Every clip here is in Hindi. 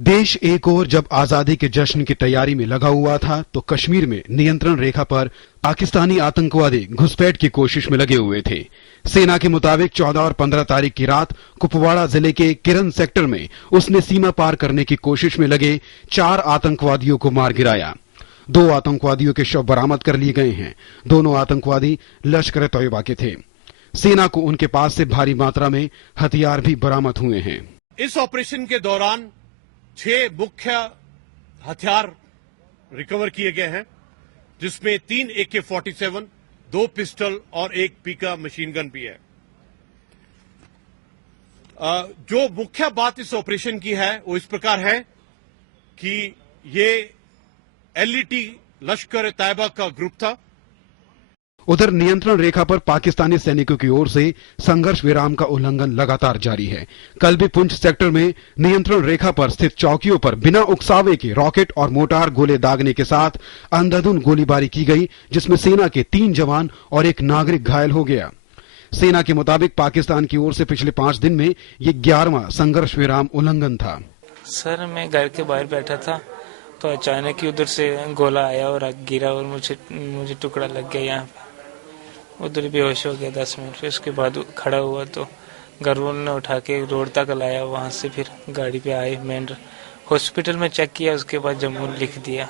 देश एक ओर जब आजादी के जश्न की तैयारी में लगा हुआ था तो कश्मीर में नियंत्रण रेखा पर पाकिस्तानी आतंकवादी घुसपैठ की कोशिश में लगे हुए थे। सेना के मुताबिक 14 और 15 तारीख की रात कुपवाड़ा जिले के किरण सेक्टर में उसने सीमा पार करने की कोशिश में लगे 4 आतंकवादियों को मार गिराया। 2 आतंकवादियों के शव बरामद कर लिए गए हैं। दोनों आतंकवादी लश्कर तैयबा के थे। सेना को उनके पास से भारी मात्रा में हथियार भी बरामद हुए हैं। इस ऑपरेशन के दौरान 6 मुख्य हथियार रिकवर किए गए हैं, जिसमें 3 AK-47, 2 पिस्टल और 1 पीका मशीन गन भी है। जो मुख्य बात इस ऑपरेशन की है वो इस प्रकार है कि ये LET लश्कर तैयबा का ग्रुप था। उधर नियंत्रण रेखा पर पाकिस्तानी सैनिकों की ओर से संघर्ष विराम का उल्लंघन लगातार जारी है। कल भी पुंछ सेक्टर में नियंत्रण रेखा पर स्थित चौकियों पर बिना उकसावे के रॉकेट और मोटार गोले दागने के साथ अंधाधुंध गोलीबारी की गई, जिसमें सेना के 3 जवान और 1 नागरिक घायल हो गया। सेना के मुताबिक पाकिस्तान की ओर से पिछले 5 दिन में ये 11वां संघर्ष विराम उल्लंघन था। सर, मैं घर के बाहर बैठा था तो अचानक ही उधर से गोला आया और गिरा और मुझे टुकड़ा लग गया। यहाँ पे उधर बेहोश हो गया 10 मिनट। फिर उसके बाद खड़ा हुआ तो घर वालों ने उठा के रोड तक लाया। वहां से फिर गाड़ी पे आए, मेन हॉस्पिटल में चेक किया, उसके बाद जम्मू लिख दिया।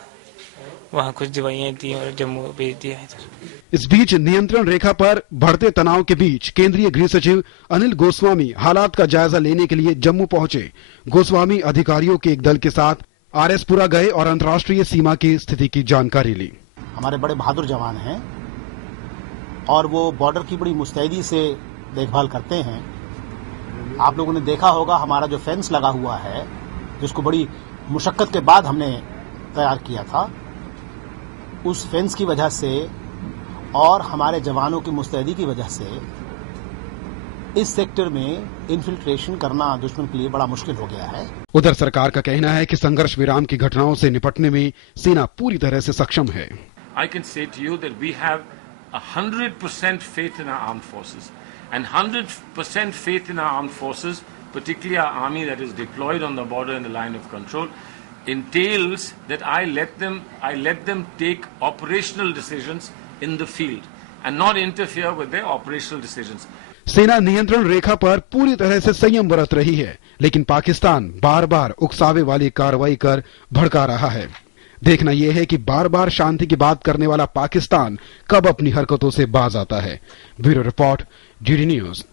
वहां कुछ दवाइयां दी और जम्मू भेज दिया इधर। इस बीच नियंत्रण रेखा पर बढ़ते तनाव के बीच केंद्रीय गृह सचिव अनिल गोस्वामी हालात का जायजा लेने के लिए जम्मू पहुंचे। गोस्वामी अधिकारियों के एक दल के साथ RS-पुरा गए और अंतर्राष्ट्रीय सीमा की स्थिति की जानकारी ली। हमारे बड़े बहादुर जवान हैं और वो बॉर्डर की बड़ी मुस्तैदी से देखभाल करते हैं। आप लोगों ने देखा होगा हमारा जो फेंस लगा हुआ है, जिसको बड़ी मुशक्कत के बाद हमने तैयार किया था, उस फेंस की वजह से और हमारे जवानों की मुस्तैदी की वजह से इस सेक्टर में इन्फिल्ट्रेशन करना दुश्मन के लिए बड़ा मुश्किल हो गया है। उधर सरकार का कहना है कि संघर्ष विराम की घटनाओं से निपटने में सेना पूरी तरह से सक्षम है। I can say to you that we have 100% faith in our armed forces, and 100% faith in our armed forces, particularly our army that is deployed on the border in the line of control, entails that I let them take operational decisions in the field and not interfere with their operational decisions. सेना नियंत्रण रेखा पर पूरी तरह से संयम बरत रही है, लेकिन पाकिस्तान बार बार उकसावे वाली कार्रवाई कर भड़का रहा है। देखना यह है कि बार बार शांति की बात करने वाला पाकिस्तान कब अपनी हरकतों से बाज आता है। Bureau report, GD news.